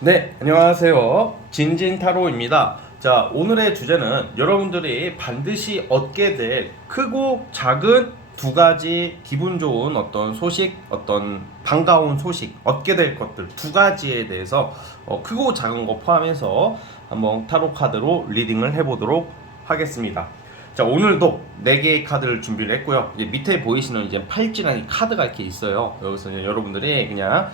네, 안녕하세요. 진진타로입니다. 자, 오늘의 주제는 여러분들이 반드시 얻게 될 크고 작은 두 가지 기분 좋은 어떤 소식, 어떤 반가운 소식, 얻게 될 것들 두 가지에 대해서 크고 작은 거 포함해서 한번 타로 카드로 리딩을 해보도록 하겠습니다. 자, 오늘도 4개의 카드를 준비를 했고요. 이제 밑에 보이시는 이제 팔찌라는 카드가 이렇게 있어요. 여기서 이제 여러분들이 그냥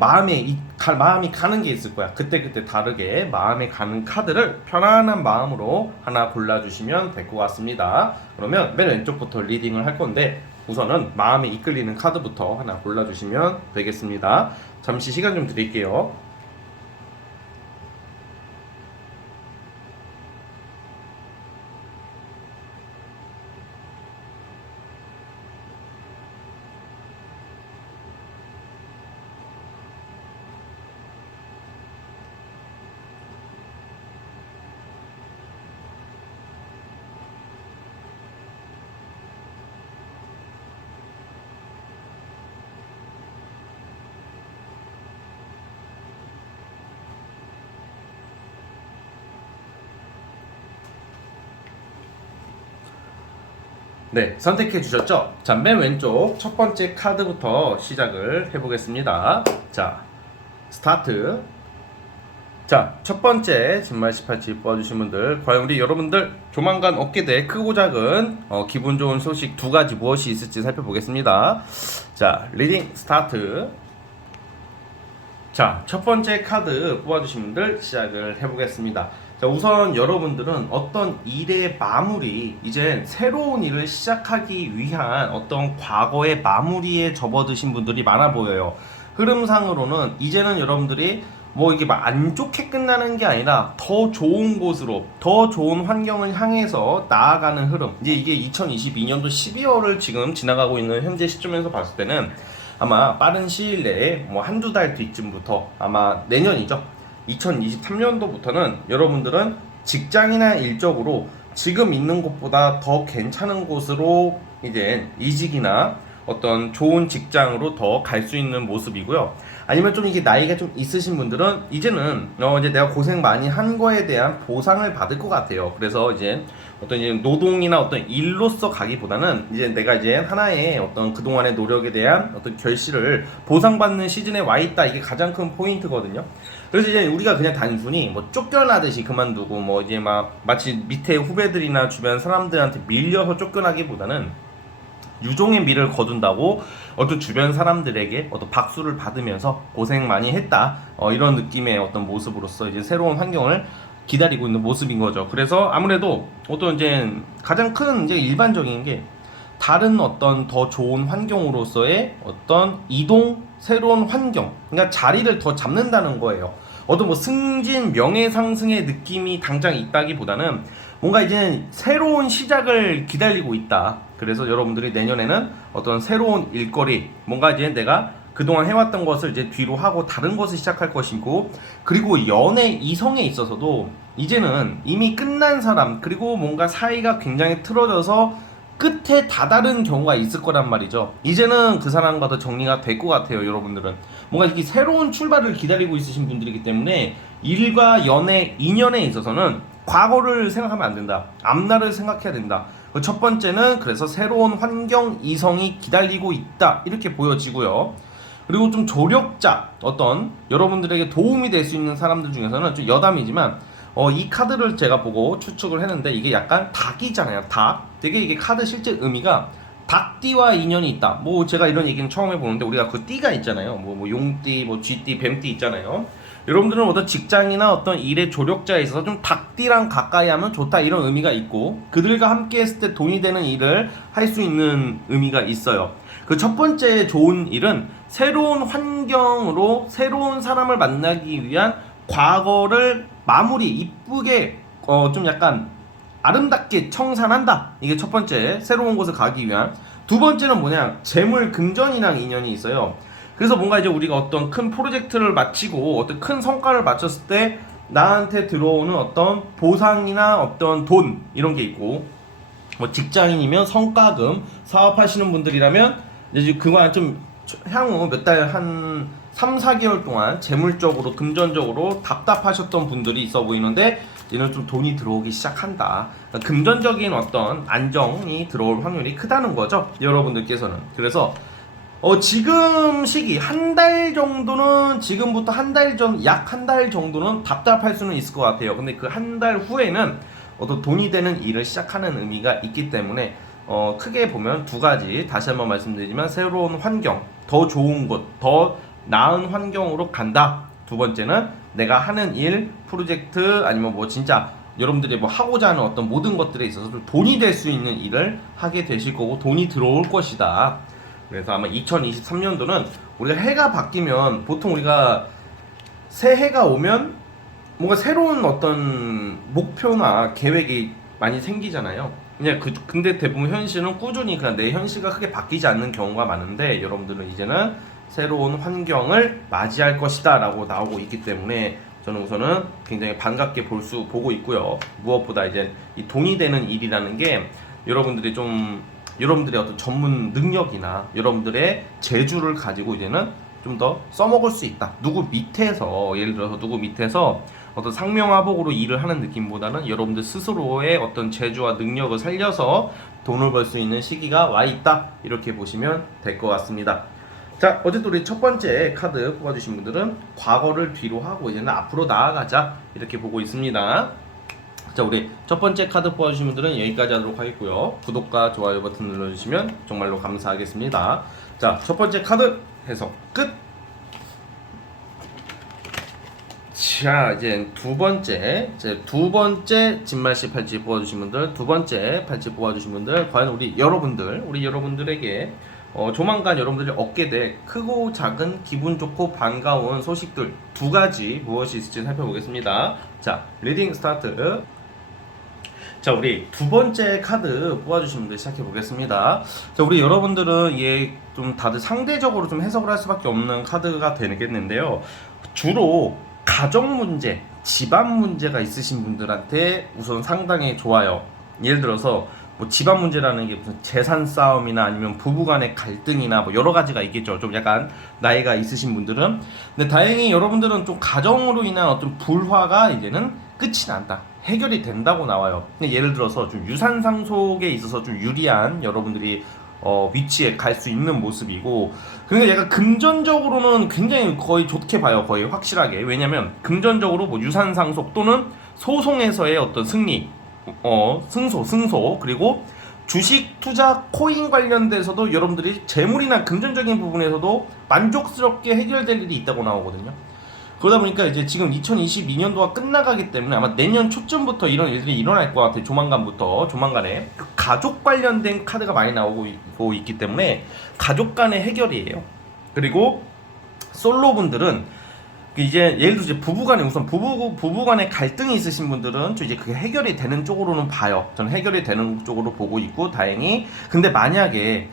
마음이 가는 게 있을 거야. 그때그때 다르게 마음에 가는 카드를 편안한 마음으로 하나 골라주시면 될 것 같습니다. 그러면 맨 왼쪽부터 리딩을 할 건데 우선은 마음에 이끌리는 카드부터 하나 골라주시면 되겠습니다. 잠시 시간 좀 드릴게요. 네, 선택해 주셨죠? 자, 맨 왼쪽 첫 번째 카드부터 시작을 해보겠습니다. 자, 스타트. 자, 첫 번째 진말 18지 뽑아주신 분들, 과연 우리 여러분들 조만간 얻게 될 크고 작은 기분 좋은 소식 두 가지 무엇이 있을지 살펴보겠습니다. 자, 리딩 스타트. 자, 첫 번째 카드 뽑아주신 분들 시작을 해보겠습니다. 자, 우선 여러분들은 어떤 일의 마무리, 이제 새로운 일을 시작하기 위한 어떤 과거의 마무리에 접어드신 분들이 많아 보여요. 흐름상으로는 이제는 여러분들이 뭐 이게 막 안 좋게 끝나는 게 아니라 더 좋은 곳으로, 더 좋은 환경을 향해서 나아가는 흐름. 이제 이게 2022년도 12월을 지금 지나가고 있는 현재 시점에서 봤을 때는 아마 빠른 시일 내에 뭐 한두 달 뒤쯤부터 아마 내년이죠. 2023년도부터는 여러분들은 직장이나 일적으로 지금 있는 곳보다 더 괜찮은 곳으로 이제 이직이나 어떤 좋은 직장으로 더 갈 수 있는 모습이고요. 아니면 좀 이게 나이가 좀 있으신 분들은 이제는 이제 내가 고생 많이 한 거에 대한 보상을 받을 것 같아요. 그래서 이제 어떤 이제 노동이나 어떤 일로서 가기보다는 이제 내가 이제 하나의 어떤 그동안의 노력에 대한 어떤 결실을 보상받는 시즌에 와 있다. 이게 가장 큰 포인트거든요. 그래서 이제 우리가 그냥 단순히 뭐 쫓겨나듯이 그만두고 뭐 이제 막 마치 밑에 후배들이나 주변 사람들한테 밀려서 쫓겨나기보다는 유종의 미를 거둔다고 어떤 주변 사람들에게 어떤 박수를 받으면서 고생 많이 했다 이런 느낌의 어떤 모습으로서 이제 새로운 환경을 기다리고 있는 모습인 거죠. 그래서 아무래도 어떤 이제 가장 큰 이제 일반적인 게 다른 어떤 더 좋은 환경으로서의 어떤 이동, 새로운 환경, 그러니까 자리를 더 잡는다는 거예요. 어떤 뭐 승진, 명예 상승의 느낌이 당장 있다기보다는 뭔가 이제 새로운 시작을 기다리고 있다. 그래서 여러분들이 내년에는 어떤 새로운 일거리, 뭔가 이제 내가 그동안 해왔던 것을 이제 뒤로 하고 다른 것을 시작할 것이고, 그리고 연애 이성에 있어서도 이제는 이미 끝난 사람, 그리고 뭔가 사이가 굉장히 틀어져서 끝에 다다른 경우가 있을 거란 말이죠. 이제는 그 사람과도 정리가 될 것 같아요. 여러분들은 뭔가 이렇게 새로운 출발을 기다리고 있으신 분들이기 때문에 일과 연애, 인연에 있어서는 과거를 생각하면 안 된다. 앞날을 생각해야 된다. 첫 번째는 그래서 새로운 환경, 이성이 기다리고 있다. 이렇게 보여지고요. 그리고 좀 조력자, 어떤 여러분들에게 도움이 될 수 있는 사람들 중에서는 좀 여담이지만 이 카드를 제가 보고 추측을 했는데 이게 약간 닭이잖아요. 닭. 되게 이게 카드 실제 의미가 닭띠와 인연이 있다. 뭐 제가 이런 얘기는 처음 해보는데 우리가 그 띠가 있잖아요. 뭐 용띠, 뭐 쥐띠, 뱀띠 있잖아요. 여러분들은 어떤 직장이나 어떤 일의 조력자에 있어서 좀 닭띠랑 가까이 하면 좋다 이런 의미가 있고, 그들과 함께 했을 때 돈이 되는 일을 할 수 있는 의미가 있어요. 그 첫 번째 좋은 일은 새로운 환경으로 새로운 사람을 만나기 위한 과거를 마무리 이쁘게 좀 약간 아름답게 청산한다. 이게 첫 번째, 새로운 곳을 가기 위한. 두 번째는 뭐냐, 재물 금전이랑 인연이 있어요. 그래서 뭔가 이제 우리가 어떤 큰 프로젝트를 마치고 어떤 큰 성과를 마쳤을 때 나한테 들어오는 어떤 보상이나 어떤 돈 이런 게 있고, 뭐 직장인이면 성과금, 사업하시는 분들이라면 이제 그거랑 좀 향후 몇 달 한 3, 4개월 동안 재물적으로 금전적으로 답답하셨던 분들이 있어 보이는데 이제는 좀 돈이 들어오기 시작한다. 그러니까 금전적인 어떤 안정이 들어올 확률이 크다는 거죠, 여러분들께서는. 그래서 지금 시기 한 달 정도는, 지금부터 한 달 전, 약 한 달 정도는 답답할 수는 있을 것 같아요. 근데 그 한 달 후에는 어떤 돈이 되는 일을 시작하는 의미가 있기 때문에 크게 보면 두 가지, 다시 한번 말씀드리지만 새로운 환경, 더 좋은 곳, 더 나은 환경으로 간다. 두 번째는 내가 하는 일, 프로젝트, 아니면 뭐 진짜 여러분들이 뭐 하고자 하는 어떤 모든 것들에 있어서 좀 돈이 될 수 있는 일을 하게 되실 거고 돈이 들어올 것이다. 그래서 아마 2023년도는 우리가 해가 바뀌면 보통 우리가 새해가 오면 뭔가 새로운 어떤 목표나 계획이 많이 생기잖아요. 그냥 근데 대부분 현실은 꾸준히 그냥 내 현실과 크게 바뀌지 않는 경우가 많은데, 여러분들은 이제는 새로운 환경을 맞이할 것이다 라고 나오고 있기 때문에 저는 우선은 굉장히 반갑게 보고 있고요. 무엇보다 이제 이 돈이 되는 일이라는 게 여러분들의 어떤 전문 능력이나 여러분들의 재주를 가지고 이제는 좀 더 써먹을 수 있다. 예를 들어서 누구 밑에서 어떤 상명하복으로 일을 하는 느낌보다는 여러분들 스스로의 어떤 재주와 능력을 살려서 돈을 벌 수 있는 시기가 와 있다. 이렇게 보시면 될 것 같습니다. 자, 어쨌든 우리 첫 번째 카드 뽑아주신 분들은 과거를 뒤로 하고 이제는 앞으로 나아가자, 이렇게 보고 있습니다. 자, 우리 첫 번째 카드 뽑아주신 분들은 여기까지 하도록 하겠고요. 구독과 좋아요 버튼 눌러주시면 정말로 감사하겠습니다. 자, 첫 번째 카드 해석 끝! 자, 이제 두 번째 진말씨 팔찌 뽑아주신 분들, 두 번째 팔찌 뽑아주신 분들, 과연 우리 여러분들에게 조만간 여러분들이 얻게 될 크고 작은 기분 좋고 반가운 소식들 두 가지 무엇이 있을지 살펴보겠습니다. 자, 리딩 스타트. 자, 우리 두 번째 카드 뽑아주신 분들 시작해 보겠습니다. 자, 우리 여러분들은 좀 다들 상대적으로 좀 해석을 할 수밖에 없는 카드가 되겠는데요. 주로 가정 문제, 집안 문제가 있으신 분들한테 우선 상당히 좋아요. 예를 들어서 뭐 집안 문제라는 게 무슨 재산 싸움이나 아니면 부부간의 갈등이나 뭐 여러 가지가 있겠죠. 좀 약간 나이가 있으신 분들은. 근데 다행히 여러분들은 좀 가정으로 인한 어떤 불화가 이제는 끝이 난다, 해결이 된다고 나와요. 예를 들어서 좀 유산 상속에 있어서 좀 유리한 여러분들이 위치에 갈 수 있는 모습이고, 그러니까 약간 금전적으로는 굉장히 거의 좋게 봐요. 거의 확실하게. 왜냐면 금전적으로 뭐 유산 상속 또는 소송에서의 어떤 승리, 승소, 그리고 주식, 투자, 코인 관련돼서도 여러분들이 재물이나 금전적인 부분에서도 만족스럽게 해결될 일이 있다고 나오거든요. 그러다 보니까 이제 지금 2022년도가 끝나가기 때문에 아마 내년 초쯤부터 이런 일들이 일어날 것 같아요. 조만간에 그 가족 관련된 카드가 많이 나오고 있기 때문에 가족 간의 해결이에요. 그리고 솔로분들은 이제 예를 들어 이제 부부간에 우선 부부간에 갈등이 있으신 분들은 좀 이제 그게 해결이 되는 쪽으로는 봐요. 저는 해결이 되는 쪽으로 보고 있고, 다행히. 근데 만약에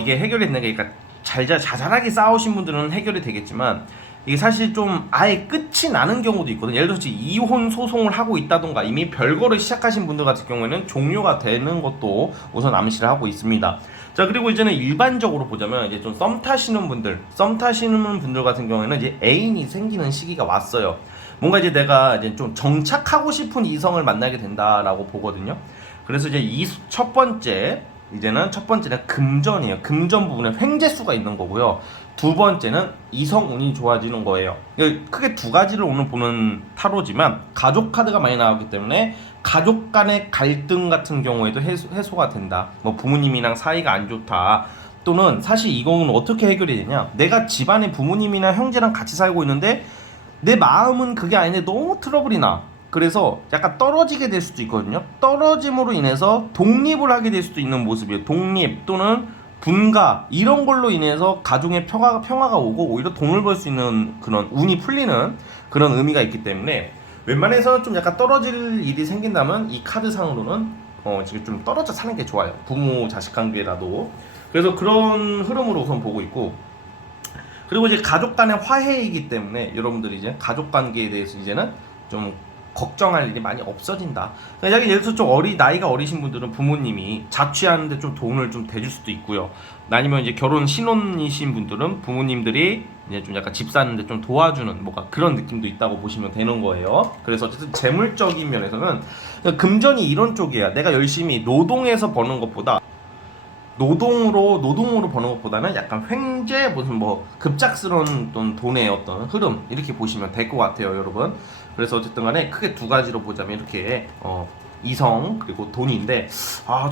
이게 해결이 되는 게, 그러니까 자잘하게 싸우신 분들은 해결이 되겠지만 이게 사실 좀 아예 끝이 나는 경우도 있거든요. 예를 들어서 이혼 소송을 하고 있다던가 이미 별거를 시작하신 분들 같은 경우에는 종료가 되는 것도 우선 암시를 하고 있습니다. 자, 그리고 이제는 일반적으로 보자면 이제 좀 썸 타시는 분들 같은 경우에는 이제 애인이 생기는 시기가 왔어요. 뭔가 이제 내가 이제 좀 정착하고 싶은 이성을 만나게 된다라고 보거든요. 그래서 이제 첫 번째는 금전이에요. 금전 부분에 횡재수가 있는 거고요. 두 번째는 이성 운이 좋아지는 거예요. 크게 두 가지를 오늘 보는 타로지만 가족 카드가 많이 나오기 때문에 가족 간의 갈등 같은 경우에도 해소가 된다. 뭐 부모님이랑 사이가 안 좋다. 또는 사실 이거는 어떻게 해결이 되냐? 내가 집안에 부모님이나 형제랑 같이 살고 있는데 내 마음은 그게 아닌데 너무 트러블이 나. 그래서 약간 떨어지게 될 수도 있거든요. 떨어짐으로 인해서 독립을 하게 될 수도 있는 모습이에요. 독립 또는 분가, 이런 걸로 인해서 가정에 평화가 오고 오히려 돈을 벌 수 있는 그런 운이 풀리는 그런 의미가 있기 때문에 웬만해서는 좀 약간 떨어질 일이 생긴다면 이 카드상으로는 지금 좀 떨어져 사는 게 좋아요. 부모 자식 관계라도. 그래서 그런 흐름으로 우선 보고 있고, 그리고 이제 가족 간의 화해이기 때문에 여러분들이 이제 가족 관계에 대해서 이제는 좀 걱정할 일이 많이 없어진다. 그러니까 예를 들어서 좀 나이가 어리신 분들은 부모님이 자취하는데 좀 돈을 좀 대줄 수도 있고요. 아니면 이제 결혼 신혼이신 분들은 부모님들이 이제 좀 약간 집 사는데 좀 도와주는 뭐가 그런 느낌도 있다고 보시면 되는 거예요. 그래서 어쨌든 재물적인 면에서는 금전이 이런 쪽이야. 내가 열심히 노동해서 버는 것보다 노동으로 버는 것보다는 약간 횡재 무슨 뭐 급작스러운 어떤 돈의 어떤 흐름 이렇게 보시면 될 것 같아요, 여러분. 그래서 어쨌든 간에 크게 두 가지로 보자면 이렇게 이성 그리고 돈인데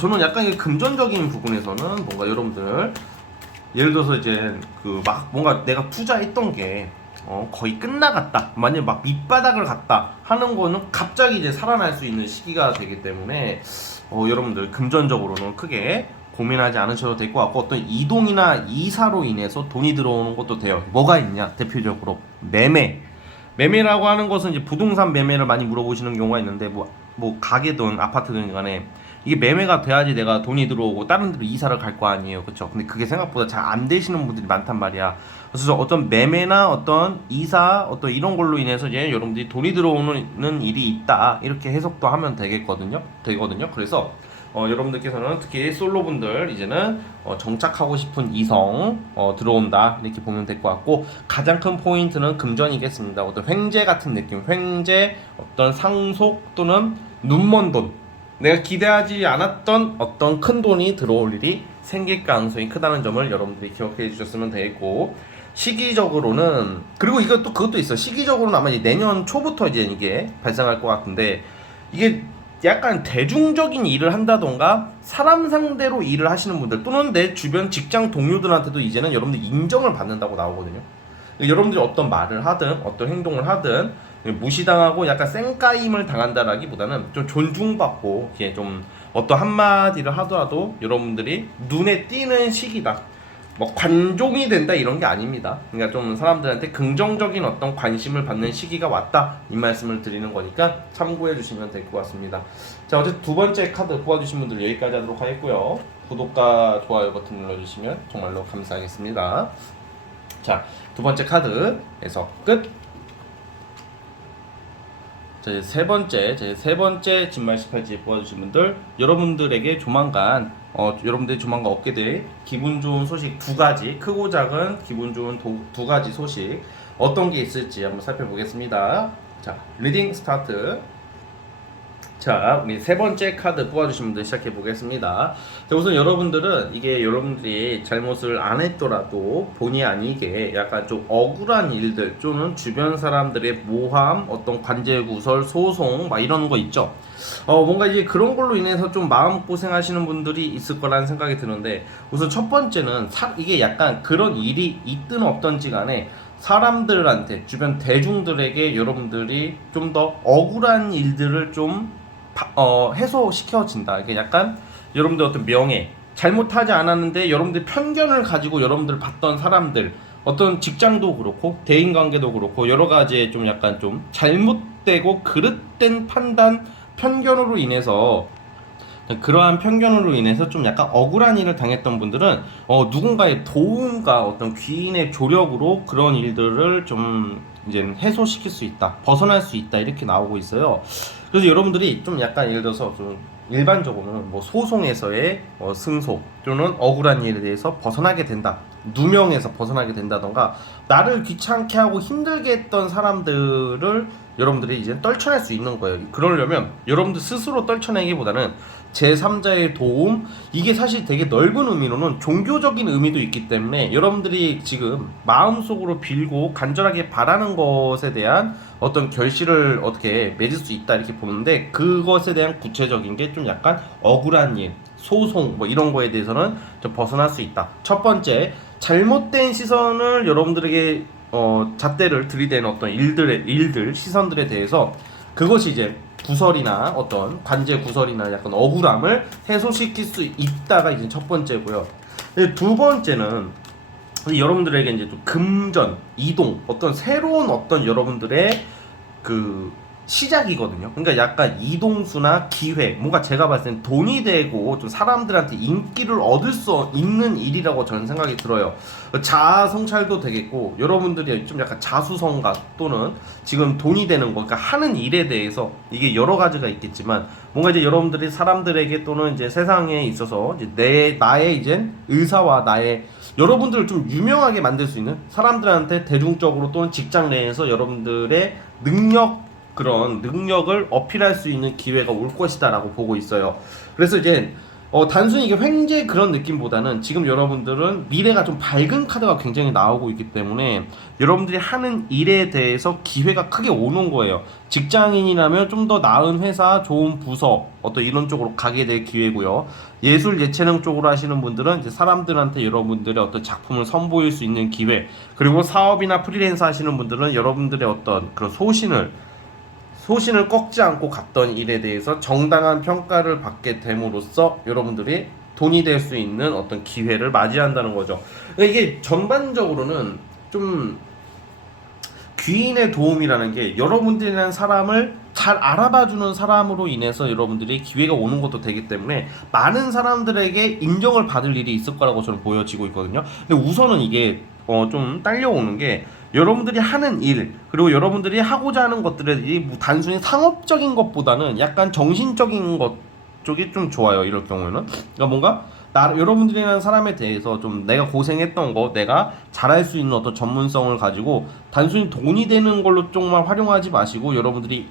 저는 약간 이 금전적인 부분에서는 뭔가 여러분들 예를 들어서 이제 그 막 뭔가 내가 투자했던 게 거의 끝나갔다. 만약에 막 밑바닥을 갔다 하는 거는 갑자기 이제 살아날 수 있는 시기가 되기 때문에 여러분들 금전적으로는 크게 고민하지 않으셔도 될 것 같고 어떤 이동이나 이사로 인해서 돈이 들어오는 것도 돼요. 뭐가 있냐? 대표적으로 매매라고 하는 것은 이제 부동산 매매를 많이 물어보시는 경우가 있는데 뭐 가게든 아파트든 간에 이게 매매가 돼야지 내가 돈이 들어오고 다른 데로 이사를 갈 거 아니에요, 그렇죠? 근데 그게 생각보다 잘 안 되시는 분들이 많단 말이야. 그래서 어떤 매매나 어떤 이사 어떤 이런 걸로 인해서 이제 여러분들이 돈이 들어오는 일이 있다 이렇게 해석도 하면 되거든요. 그래서 여러분들께서는 특히 솔로분들 이제는 정착하고 싶은 이성 들어온다 이렇게 보면 될 것 같고 가장 큰 포인트는 금전이겠습니다. 어떤 횡재 같은 느낌, 어떤 상속 또는 눈먼 돈, 내가 기대하지 않았던 어떤 큰 돈이 들어올 일이 생길 가능성이 크다는 점을 여러분들이 기억해 주셨으면 되겠고 시기적으로는 그리고 그것도 있어. 시기적으로는 아마 이제 내년 초부터 이제 이게 발생할 것 같은데 이게 약간 대중적인 일을 한다던가 사람 상대로 일을 하시는 분들 또는 내 주변 직장 동료들한테도 이제는 여러분들 인정을 받는다고 나오거든요. 여러분들이 어떤 말을 하든 어떤 행동을 하든 무시당하고 약간 쌩까임을 당한다라기보다는 좀 존중받고 이게 좀 어떤 한마디를 하더라도 여러분들이 눈에 띄는 시기다. 뭐 관종이 된다 이런 게 아닙니다. 그러니까 좀 사람들한테 긍정적인 어떤 관심을 받는 시기가 왔다 이 말씀을 드리는 거니까 참고해 주시면 될 것 같습니다. 자, 어쨌든 두 번째 카드 뽑아주신 분들 여기까지 하도록 하겠고요. 구독과 좋아요 버튼 눌러주시면 정말로 감사하겠습니다. 자, 두 번째 카드에서 끝. 제 세 번째 진말씨팔찌 뽑아주신 분들 여러분들에게 조만간 여러분들이 조만간 얻게 될 기분 좋은 소식 두 가지, 크고 작은 기분 좋은 두 가지 소식 어떤 게 있을지 한번 살펴보겠습니다. 자, 리딩 스타트. 자, 우리 세 번째 카드 뽑아주신 분들 시작해 보겠습니다. 자, 우선 여러분들은 이게 여러분들이 잘못을 안 했더라도 본의 아니게 약간 좀 억울한 일들 또는 주변 사람들의 모함, 어떤 관제구설, 소송 막 이런 거 있죠. 뭔가 이제 그런 걸로 인해서 좀 마음 고생하시는 분들이 있을 거라는 생각이 드는데 우선 첫 번째는 이게 약간 그런 일이 있든 없든지 간에 사람들한테 주변 대중들에게 여러분들이 좀 더 억울한 일들을 좀 해소시켜진다. 이게 약간 여러분들 어떤 명예 잘못하지 않았는데 여러분들 편견을 가지고 여러분들 봤던 사람들 어떤 직장도 그렇고 대인관계도 그렇고 여러 가지의 좀 약간 좀 잘못되고 그릇된 판단 편견으로 인해서 그러한 편견으로 인해서 좀 약간 억울한 일을 당했던 분들은 누군가의 도움과 어떤 귀인의 조력으로 그런 일들을 좀 이제 해소시킬 수 있다, 벗어날 수 있다 이렇게 나오고 있어요. 그래서 여러분들이 좀 약간 예를 들어서 좀 일반적으로는 뭐 소송에서의 승소 또는 억울한 일에 대해서 벗어나게 된다, 누명에서 벗어나게 된다던가 나를 귀찮게 하고 힘들게 했던 사람들을 여러분들이 이제 떨쳐낼 수 있는 거예요. 그러려면 여러분들 스스로 떨쳐내기보다는 제3자의 도움, 이게 사실 되게 넓은 의미로는 종교적인 의미도 있기 때문에 여러분들이 지금 마음속으로 빌고 간절하게 바라는 것에 대한 어떤 결실을 어떻게 맺을 수 있다 이렇게 보는데 그것에 대한 구체적인 게 좀 약간 억울한 일, 소송 뭐 이런 거에 대해서는 좀 벗어날 수 있다. 첫 번째, 잘못된 시선을 여러분들에게 잣대를 들이대는 어떤 일들 시선들에 대해서 그것이 이제 구설이나 어떤 관제 구설이나 약간 억울함을 해소시킬 수 있다가 이제 첫 번째고요. 두 번째는 여러분들에게 이제 좀 금전, 이동, 어떤 새로운 어떤 여러분들의 그 시작이거든요. 그러니까 약간 이동수나 기회, 뭔가 제가 봤을 땐 돈이 되고 좀 사람들한테 인기를 얻을 수 있는 일이라고 저는 생각이 들어요. 자아 성찰도 되겠고, 여러분들이 좀 약간 자수성가 또는 지금 돈이 되는 거, 그러니까 하는 일에 대해서 이게 여러 가지가 있겠지만, 뭔가 이제 여러분들이 사람들에게 또는 이제 세상에 있어서 이제 나의 이제 의사와 나의 여러분들을 좀 유명하게 만들 수 있는, 사람들한테 대중적으로 또는 직장 내에서 여러분들의 그런 능력을 어필할 수 있는 기회가 올 것이다라고 보고 있어요. 그래서 이제 단순히 이게 횡재 그런 느낌보다는 지금 여러분들은 미래가 좀 밝은 카드가 굉장히 나오고 있기 때문에 여러분들이 하는 일에 대해서 기회가 크게 오는 거예요. 직장인이라면 좀 더 나은 회사, 좋은 부서, 어떤 이런 쪽으로 가게 될 기회고요. 예술, 예체능 쪽으로 하시는 분들은 이제 사람들한테 여러분들의 어떤 작품을 선보일 수 있는 기회, 그리고 사업이나 프리랜서 하시는 분들은 여러분들의 어떤 그런 소신을 꺾지 않고 갔던 일에 대해서 정당한 평가를 받게 됨으로써 여러분들이 돈이 될 수 있는 어떤 기회를 맞이한다는 거죠. 그러니까 이게 전반적으로는 좀 귀인의 도움이라는 게 여러분들이라는 사람을 잘 알아봐주는 사람으로 인해서 여러분들이 기회가 오는 것도 되기 때문에 많은 사람들에게 인정을 받을 일이 있을 거라고 저는 보여지고 있거든요. 근데 우선은 이게 좀 딸려오는 게 여러분들이 하는 일, 그리고 여러분들이 하고자 하는 것들이 단순히 상업적인 것보다는 약간 정신적인 것 쪽이 좀 좋아요. 이럴 경우에는 그러니까 뭔가 여러분들이라는 사람에 대해서 좀 내가 고생했던 거, 내가 잘할 수 있는 어떤 전문성을 가지고 단순히 돈이 되는 걸로 쪽만 활용하지 마시고 여러분들이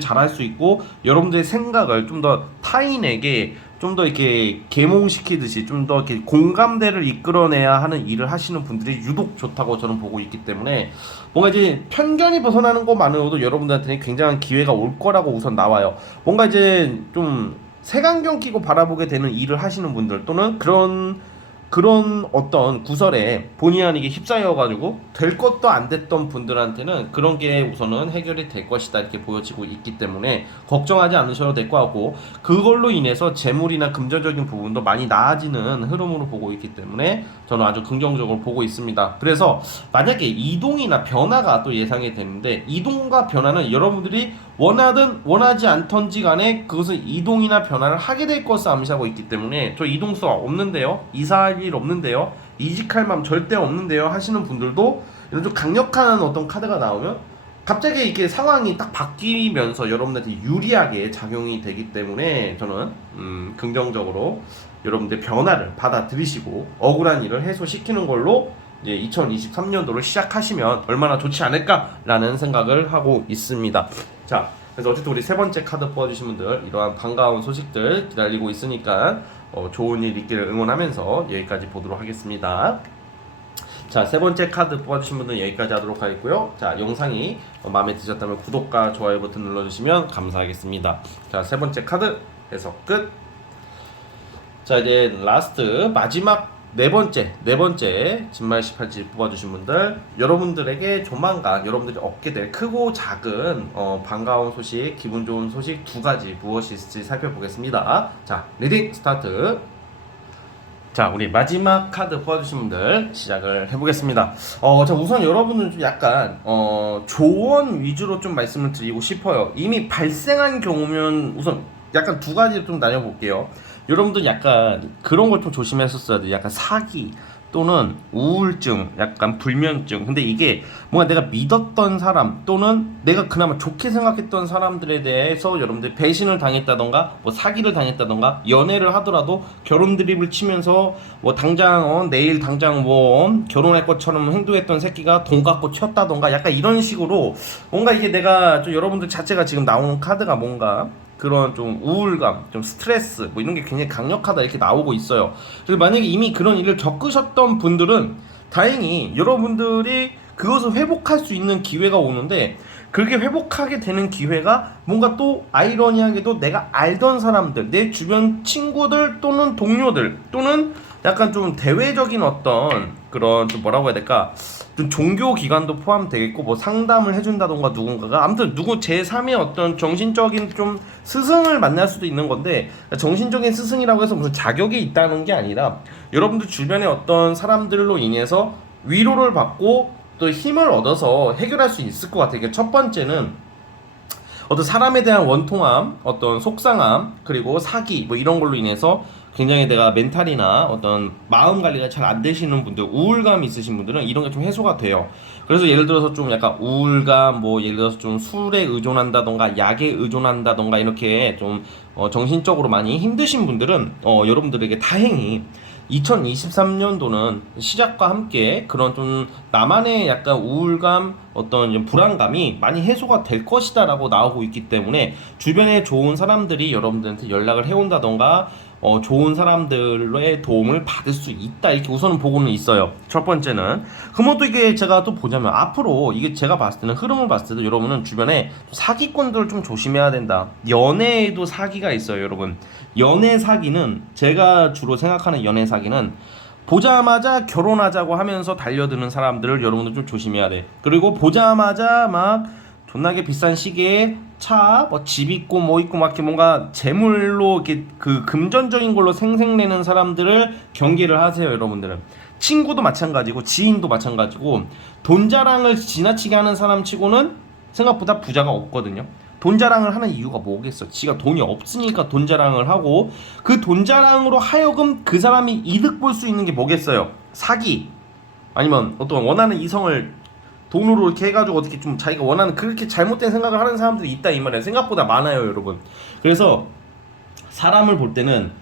잘할 수 있고 여러분들의 생각을 좀 더 타인에게 좀 더 이렇게 계몽시키듯이 좀 더 이렇게 공감대를 이끌어내야 하는 일을 하시는 분들이 유독 좋다고 저는 보고 있기 때문에 뭔가 이제 편견이 벗어나는 것만으로도 여러분들한테는 굉장한 기회가 올 거라고 우선 나와요. 뭔가 이제 좀 색안경 끼고 바라보게 되는 일을 하시는 분들 또는 그런 어떤 구설에 본의 아니게 휩싸여가지고 될 것도 안 됐던 분들한테는 그런 게 우선은 해결이 될 것이다 이렇게 보여지고 있기 때문에 걱정하지 않으셔도 될 것 같고, 그걸로 인해서 재물이나 금전적인 부분도 많이 나아지는 흐름으로 보고 있기 때문에 저는 아주 긍정적으로 보고 있습니다. 그래서 만약에 이동이나 변화가 또 예상이 되는데, 이동과 변화는 여러분들이 원하든 원하지 않던지 간에 그것은 이동이나 변화를 하게 될 것을 암시하고 있기 때문에 저 이동수 없는데요, 이사할 일 없는데요, 이직할 맘 절대 없는데요 하시는 분들도 이런 좀 강력한 어떤 카드가 나오면 갑자기 이렇게 상황이 딱 바뀌면서 여러분들한테 유리하게 작용이 되기 때문에 저는 긍정적으로 여러분들 변화를 받아들이시고 억울한 일을 해소시키는 걸로 이제 2023년도를 시작하시면 얼마나 좋지 않을까라는 생각을 하고 있습니다. 자, 그래서 어쨌든 우리 세 번째 카드 뽑아주신 분들 이러한 반가운 소식들 기다리고 있으니까 좋은 일 있기를 응원하면서 여기까지 보도록 하겠습니다. 자, 세 번째 카드 뽑아주신 분들은 여기까지 하도록 하겠고요. 자, 영상이 마음에 드셨다면 구독과 좋아요 버튼 눌러주시면 감사하겠습니다. 자, 세 번째 카드 해석 끝. 자, 이제 라스트 마지막 네 번째 진말 18지 뽑아주신 분들, 여러분들에게 조만간 여러분들이 얻게 될 크고 작은 반가운 소식, 기분 좋은 소식 두 가지 무엇이 있을지 살펴보겠습니다. 자, 리딩 스타트. 자, 우리 마지막 카드 뽑아주신 분들 시작을 해보겠습니다. 자, 우선 여러분은 좀 약간 조언 위주로 좀 말씀을 드리고 싶어요. 이미 발생한 경우면 우선 약간 두 가지로 좀 나눠볼게요. 여러분들 약간 그런 걸 좀 조심했었어야 돼요. 약간 사기 또는 우울증, 약간 불면증. 근데 이게 뭔가 내가 믿었던 사람 또는 내가 그나마 좋게 생각했던 사람들에 대해서 여러분들 배신을 당했다던가 뭐 사기를 당했다던가, 연애를 하더라도 결혼 드립을 치면서 뭐 당장 내일 당장 뭐 결혼할 것처럼 행동했던 새끼가 돈 갖고 튀었다던가, 약간 이런 식으로 뭔가 이게 내가 좀 여러분들 자체가 지금 나오는 카드가 뭔가 그런 좀 우울감, 좀 스트레스 뭐 이런 게 굉장히 강력하다 이렇게 나오고 있어요. 그래서 만약에 이미 그런 일을 겪으셨던 분들은 다행히 여러분들이 그것을 회복할 수 있는 기회가 오는데, 그렇게 회복하게 되는 기회가 뭔가 또 아이러니하게도 내가 알던 사람들, 내 주변 친구들 또는 동료들 또는 약간 좀 대외적인 어떤 그런 좀 뭐라고 해야 될까, 좀 종교 기관도 포함되겠고 뭐 상담을 해준다던가 누군가가 아무튼 누구 제3의 어떤 정신적인 좀 스승을 만날 수도 있는 건데, 정신적인 스승이라고 해서 무슨 자격이 있다는 게 아니라 여러분들 주변의 어떤 사람들로 인해서 위로를 받고 또 힘을 얻어서 해결할 수 있을 것 같아요. 그러니까 첫 번째는 어떤 사람에 대한 원통함, 어떤 속상함, 그리고 사기 뭐 이런 걸로 인해서 굉장히 내가 멘탈이나 어떤 마음 관리가 잘 안 되시는 분들, 우울감이 있으신 분들은 이런 게 좀 해소가 돼요. 그래서 예를 들어서 좀 약간 우울감, 뭐 예를 들어서 좀 술에 의존한다던가 약에 의존한다던가 이렇게 좀 정신적으로 많이 힘드신 분들은 여러분들에게 다행히 2023년도는 시작과 함께 그런 좀 나만의 약간 우울감, 어떤 좀 불안감이 많이 해소가 될 것이다라고 나오고 있기 때문에 주변에 좋은 사람들이 여러분들한테 연락을 해온다던가 좋은 사람들의 도움을 받을 수 있다 이렇게 우선은 보고는 있어요. 첫 번째는 그러면 또 이게 제가 또 보자면 앞으로 이게 제가 봤을 때는 흐름을 봤을 때도 여러분은 주변에 사기꾼들을 좀 조심해야 된다. 연애에도 사기가 있어요, 여러분. 연애 사기는 제가 주로 생각하는 연애 사기는 보자마자 결혼하자고 하면서 달려드는 사람들을 여러분들 좀 조심해야 돼. 그리고 보자마자 막 존나게 비싼 시계에 차, 뭐 집 있고 뭐 있고 막 이렇게 뭔가 재물로 이렇게 그 금전적인 걸로 생색내는 사람들을 경계를 하세요, 여러분들은. 친구도 마찬가지고 지인도 마찬가지고 돈 자랑을 지나치게 하는 사람 치고는 생각보다 부자가 없거든요. 돈 자랑을 하는 이유가 뭐겠어? 지가 돈이 없으니까 돈 자랑을 하고 그 돈 자랑으로 하여금 그 사람이 이득 볼 수 있는 게 뭐겠어요? 사기 아니면 어떤 원하는 이성을 돈으로 이렇게 해가지고 어떻게 좀 자기가 원하는 그렇게 잘못된 생각을 하는 사람들이 있다 이 말이에요. 생각보다 많아요, 여러분. 그래서 사람을 볼 때는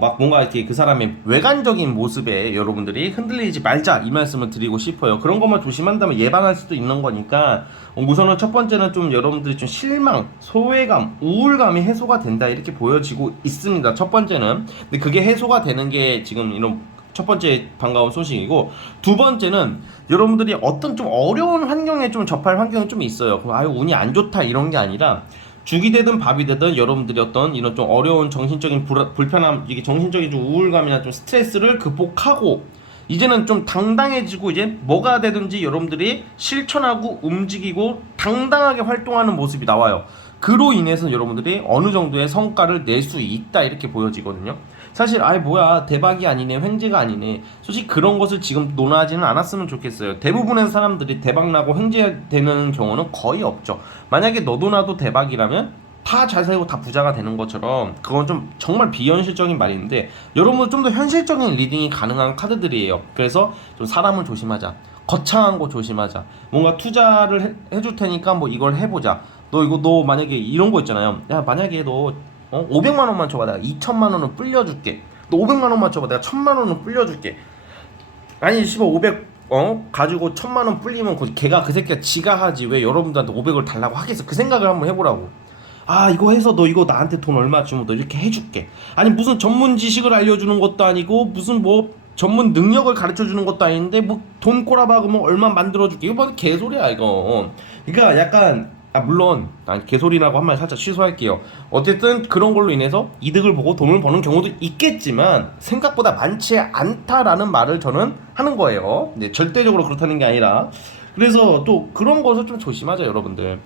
막 뭔가 이렇게 그 사람의 외관적인 모습에 여러분들이 흔들리지 말자 이 말씀을 드리고 싶어요. 그런 것만 조심한다면 예방할 수도 있는 거니까 우선은 첫 번째는 좀 여러분들이 좀 실망, 소외감, 우울감이 해소가 된다 이렇게 보여지고 있습니다. 첫 번째는. 근데 그게 해소가 되는 게 지금 이런 첫 번째 반가운 소식이고 두 번째는 여러분들이 어떤 좀 어려운 환경에 좀 접할 환경이 좀 있어요. 그럼 아유 운이 안 좋다 이런 게 아니라 죽이 되든 밥이 되든 여러분들이 어떤 이런 좀 어려운 정신적인 불편함, 이게 정신적인 좀 우울감이나 좀 스트레스를 극복하고 이제는 좀 당당해지고 이제 뭐가 되든지 여러분들이 실천하고 움직이고 당당하게 활동하는 모습이 나와요. 그로 인해서 여러분들이 어느 정도의 성과를 낼 수 있다 이렇게 보여지거든요. 사실 아이 뭐야 대박이 아니네 횡재가 아니네 솔직히 그런 것을 지금 논하지는 않았으면 좋겠어요. 대부분의 사람들이 대박나고 횡재되는 경우는 거의 없죠. 만약에 너도 나도 대박이라면 다 잘 살고 다 부자가 되는 것처럼 그건 좀 정말 비현실적인 말인데 여러분 좀 더 현실적인 리딩이 가능한 카드들이에요. 그래서 좀 사람을 조심하자, 거창한 거 조심하자, 뭔가 투자를 해줄 테니까 뭐 이걸 해보자. 너 만약에 이런 거 있잖아요. 야 만약에 너 500만 원만 줘봐. 내가 2천만 원은 불려줄게. 너 500만 원만 줘봐. 내가 1000만 원은 불려줄게. 아니 씨발 500 가지고 1000만 원 불리면 걔가 그 새끼가 지가 하지 왜 여러분들한테 500을 달라고 하겠어. 그 생각을 한번 해보라고. 아 이거 해서 너 이거 나한테 돈 얼마 주면 너 이렇게 해줄게. 아니 무슨 전문 지식을 알려주는 것도 아니고 무슨 뭐 전문 능력을 가르쳐주는 것도 아닌데 뭐 돈 꼬라박으면 얼마 만들어줄게. 이거 뭐 개소리야 이거. 그러니까 약간 물론 난 개소리라고 한 말 살짝 취소할게요. 어쨌든 그런 걸로 인해서 이득을 보고 돈을 버는 경우도 있겠지만 생각보다 많지 않다라는 말을 저는 하는 거예요. 네, 절대적으로 그렇다는 게 아니라. 그래서 또 그런 것을 좀 조심하자 여러분들.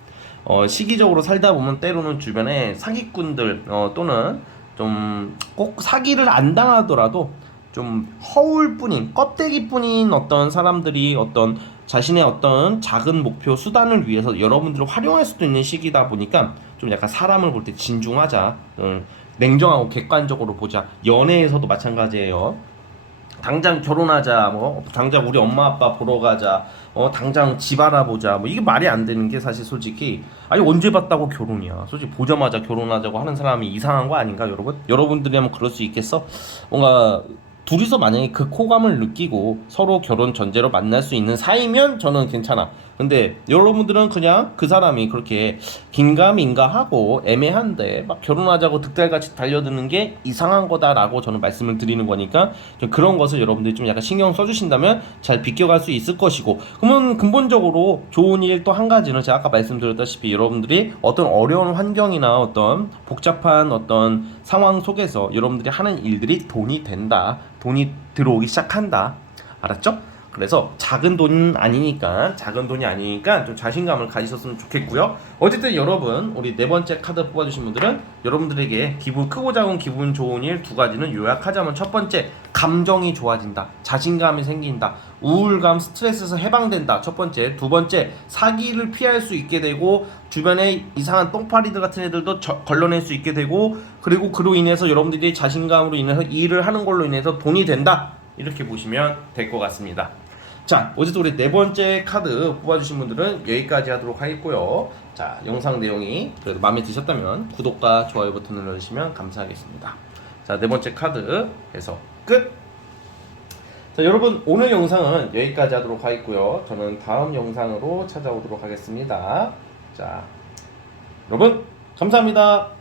시기적으로 살다 보면 때로는 주변에 사기꾼들 또는 좀 꼭 사기를 안 당하더라도 좀 허울뿐인 껍데기뿐인 어떤 사람들이 어떤 자신의 어떤 작은 목표 수단을 위해서 여러분들을 활용할 수도 있는 시기다 보니까 좀 약간 사람을 볼 때 진중하자, 냉정하고 객관적으로 보자. 연애에서도 마찬가지예요. 당장 결혼하자, 뭐 당장 우리 엄마 아빠 보러 가자, 당장 집 알아보자, 뭐 이게 말이 안 되는 게 사실 솔직히 아니 언제 봤다고 결혼이야. 솔직히 보자마자 결혼하자고 하는 사람이 이상한 거 아닌가 여러분? 여러분들이라면 그럴 수 있겠어? 뭔가 둘이서 만약에 그 호감을 느끼고 서로 결혼 전제로 만날 수 있는 사이면 저는 괜찮아. 근데 여러분들은 그냥 그 사람이 그렇게 긴가민가 하고 애매한데 막 결혼하자고 득달같이 달려드는 게 이상한 거다라고 저는 말씀을 드리는 거니까 좀 그런 것을 여러분들이 좀 약간 신경 써주신다면 잘 비껴갈 수 있을 것이고, 그러면 근본적으로 좋은 일 또 한 가지는 제가 아까 말씀드렸다시피 여러분들이 어떤 어려운 환경이나 어떤 복잡한 어떤 상황 속에서 여러분들이 하는 일들이 돈이 된다, 돈이 들어오기 시작한다. 알았죠? 그래서 작은 돈이 아니니까 좀 자신감을 가지셨으면 좋겠고요. 어쨌든 여러분, 우리 네 번째 카드 뽑아주신 분들은 여러분들에게 기분 크고 작은 기분 좋은 일 두 가지는 요약하자면, 첫 번째, 감정이 좋아진다, 자신감이 생긴다, 우울감, 스트레스에서 해방된다. 첫 번째. 두 번째, 사기를 피할 수 있게 되고 주변에 이상한 똥파리들 같은 애들도 걸러낼 수 있게 되고, 그리고 그로 인해서 여러분들이 자신감으로 인해서 일을 하는 걸로 인해서 돈이 된다. 이렇게 보시면 될 것 같습니다. 자, 어쨌든 우리 네 번째 카드 뽑아주신 분들은 여기까지 하도록 하겠고요. 자, 영상 내용이 그래도 마음에 드셨다면 구독과 좋아요 버튼을 눌러주시면 감사하겠습니다. 자, 네 번째 카드 해서 끝! 자, 여러분, 오늘 영상은 여기까지 하도록 하겠고요. 저는 다음 영상으로 찾아오도록 하겠습니다. 자, 여러분, 감사합니다.